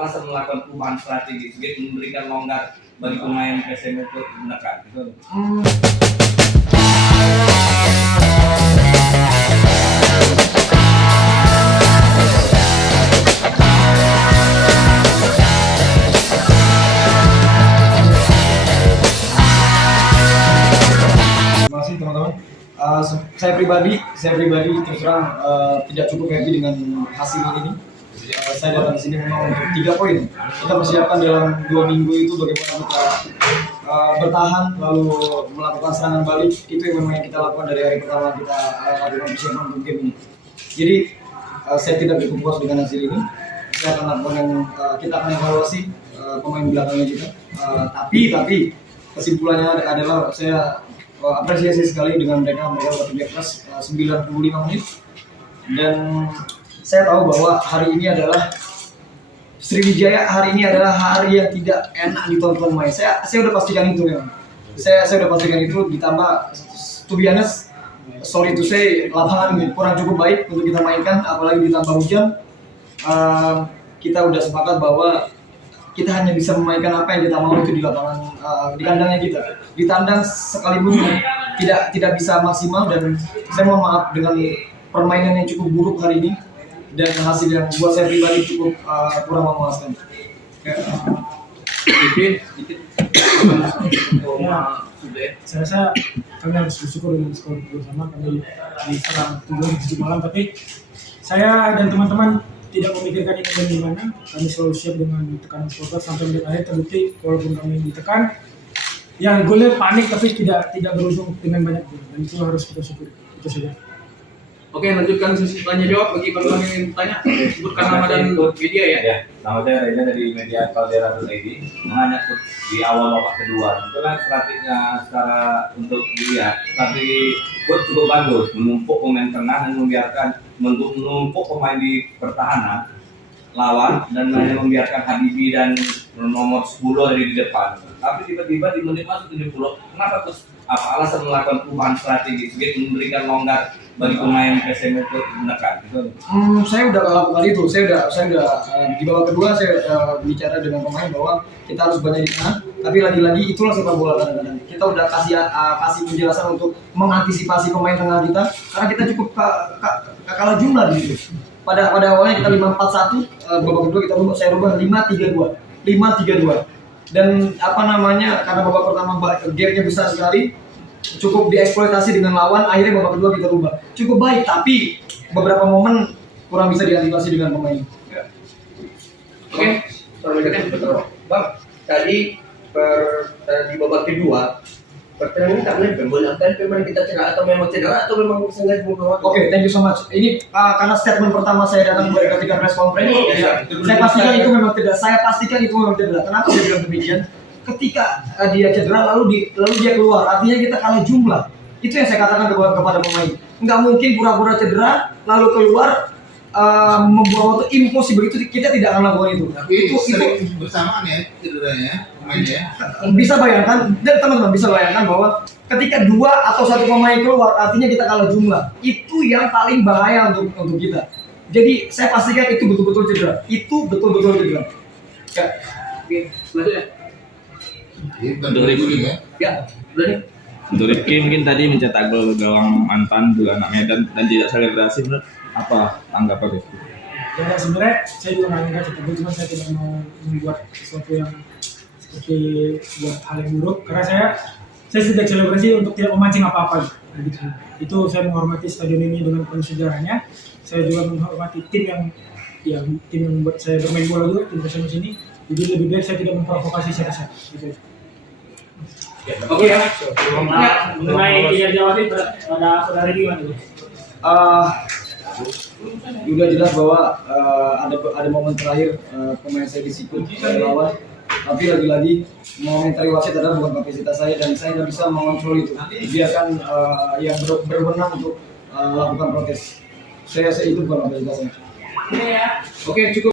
alasan melakukan perubahan strategi sebagai memberikan longgar bagi pemain PSM untuk menekan gitu. Terima kasih teman-teman. Saya pribadi terus terang tidak cukup happy dengan hasil ini. Saya datang di sini memang untuk 3 poin. Kita persiapkan dalam 2 minggu itu bagaimana kita bertahan lalu melakukan serangan balik. Itu yang memang kita lakukan dari hari pertama kita lakukan persiapan untuk game ini. Jadi saya tidak cukup puas dengan hasil ini. Saya akan lakukan kita akan evaluasi pemain belakangnya kita. Tapi kesimpulannya adalah saya apresiasi sekali dengan mereka bekerja keras 95 menit, dan saya tahu bahwa hari ini adalah Sriwijaya, hari ini adalah hari yang tidak enak ditonton main. Saya udah pastikan itu memang. Saya udah pastikan itu, ditambah to be honest, sorry to say, lapangan kurang cukup baik untuk kita mainkan, apalagi ditambah hujan. Kita udah sepakat bahwa kita hanya bisa memainkan apa yang kita mau itu di lapangan, di kandangnya kita. Di tandang sekalipun tidak bisa maksimal, dan saya mohon maaf dengan permainan yang cukup buruk hari ini dan hasil yang buat saya pribadi cukup kurang memuaskan. Saya rasa kami harus bersyukur dengan skor bersama kami diserang 7 malam, tapi saya dan teman-teman tidak memikirkan ini dan gimana. Kami selalu siap dengan tekanan supporter sampai menit akhir. Terbukti walaupun kami ditekan, yang golnya panik tapi tidak berujung dengan banyak gol, dan itu harus kita syukuri. Itu saja. Oke, lanjutkan sesi tanya jawab bagi para yang bertanya. Sebutkan nama dan media ya. Ya, nama saya Reza dari media Caldera.id. Menanya di awal babak kedua, itulah strateginya secara untuk dilihat. Strategi coach cukup bagus, menumpuk pemain tengah dan menumpuk pemain di pertahanan lawan, dan hanya membiarkan Habibi dan nomor 10 dari di depan. Tapi tiba-tiba di menit masuk 70, kenapa terus alasan melakukan perubahan strategi sebagai memberikan longgar bagi pemain PSM untuk menekan gitu? Saya udah lakukan itu. Saya udah di babak kedua saya bicara dengan pemain bahwa kita harus banyak di tengah. Tapi lagi-lagi itulah sepak bola kadang-kadang. Kita udah kasih penjelasan untuk mengantisipasi pemain tengah kita, karena kita cukup kalah jumlah di situ. Pada awalnya kita 5-4-1, babak kedua saya rubah 5-3-2. Dan karena babak pertama gapnya besar sekali, cukup dieksploitasi dengan lawan, akhirnya babak kedua kita rubah cukup baik, tapi beberapa momen kurang bisa diantisipasi dengan pemain. Oke, berikutnya Bang, tadi di babak kedua pertandingan karena memang kita cedera atau memang sengaja membawa. Oke, thank you so much. Ini karena statement pertama saya datang ketika press conference, saya pastikan itu memang cedera. Kenapa saya bilang demikian? Ketika dia cedera lalu dia keluar, artinya kita kalah jumlah. Itu yang saya katakan kepada pemain. Nggak mungkin pura-pura cedera lalu keluar membuang waktu, impossible. Itu kita tidak akan lakukan itu. Tapi itu bersamaan ya cederanya pemainnya. Bisa bayangkan, dan teman-teman bisa bayangkan bahwa ketika 2 atau 1 pemain keluar, artinya kita kalah jumlah. Itu yang paling bahaya untuk kita. Jadi saya pastikan itu betul-betul cedera. Ya. Oke, selanjutnya. Untuk Rifki Ya, udah nih. Untuk Rifki mungkin tadi mencetak gol gawang mantan juga anak Medan dan tidak selebrasi, menurut apa tanggapan Rifki? Ya sebenarnya saya juga nggak ingin cepat, cuma saya tidak mau membuat sesuatu yang seperti buat hal yang buruk, karena saya tidak selebrasi untuk tidak memancing apa-apa gitu. Itu saya menghormati stadion ini dengan penuh sejarahnya. Saya juga menghormati tim yang membuat saya bermain bola juga, tim PSM sini. Jadi lebih baik saya tidak memprovokasi siapa-siapa gitu. Oke ya. Mengenai kinerja wasit pada saudara gimana? Sudah jelas bahwa ada momen terakhir pemain saya disikut lawan, tapi lagi-lagi mengomentari wasit adalah bukan kapasitas saya, dan saya tidak bisa mengontrol itu. Biarkan yang berwenang untuk lakukan protes. Saya itu bukan kapasitas saya. Oke, cukup.